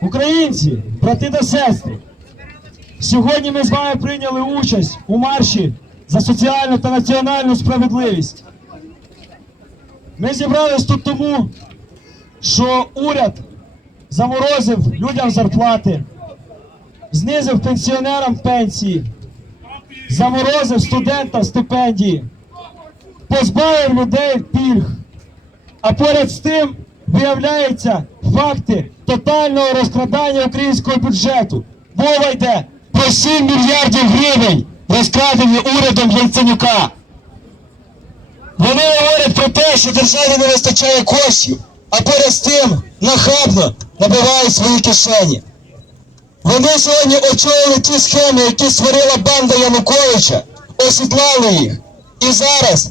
Українці, брати та сестри, сьогодні ми з вами прийняли участь у марші за соціальну та національну справедливість. Ми зібрались тут тому, що уряд заморозив людям зарплати, знизив пенсіонерам пенсії, заморозив студентам стипендії, позбавив людей пільг. А поряд з тим виявляються факти тотального розкрадання українського бюджету. Мова йде про 7 мільярдів гривень, розкрадені урядом Яценюка. Вони говорять про те, що державі не вистачає коштів, а поряд з тим нахабно набивають свої кишені. Вони сьогодні очолили ті схеми, які створила банда Януковича, осідлали їх. І зараз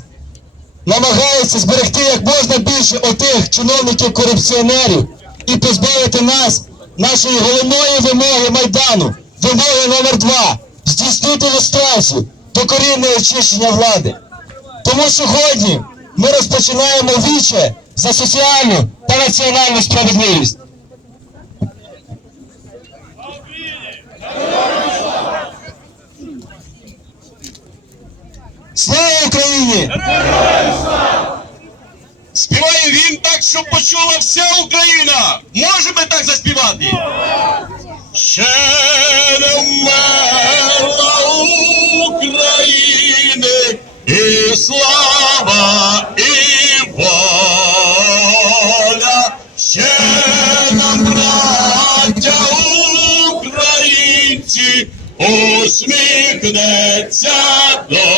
намагаються зберегти як можна більше отих чиновників-корупціонерів і позбавити нас нашої головної вимоги Майдану, вимоги номер два здійснити люстрацію, докорінне очищення влади. Тому сьогодні ми розпочинаємо віче за соціальну та національну справедливість. Слава Україні! Співає він так, щоб почула вся Україна. Можемо так заспівати? Ще не вмерла України і слава, і воля. Ще нам, браття українці, усміхнеться доля.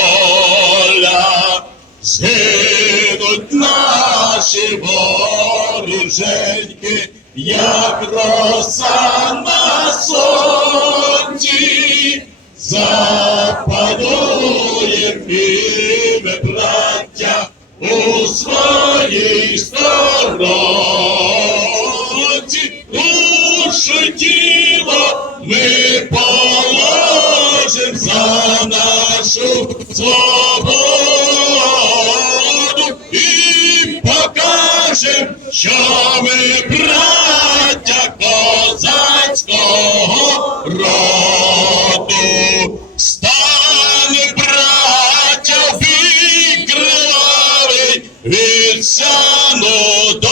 Вороженьки, як роса на сонці, запанує ми, браття, у своїй сторонці, душу тіло ми положим за нашу свободу що ми браття козацького роду. Стане браття в бій кривавий від сяну до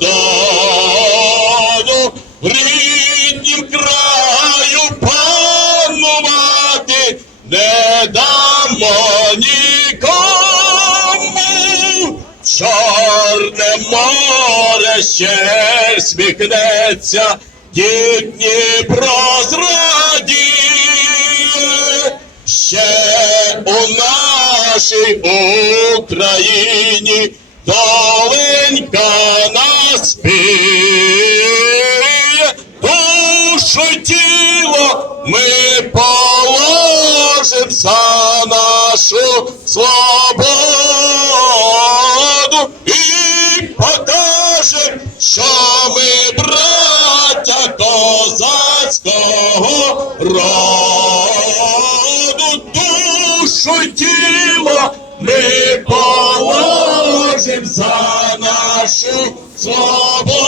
дону, в ріднім краю панувати не дамо нікому. Чорне море ще сміхнеться, Дніпро зрадіє. Ще у нашій Україні доленька нас піє, душу тіло ми положим за нашу свободу роду, душу тіло ми положим за нашу свободу.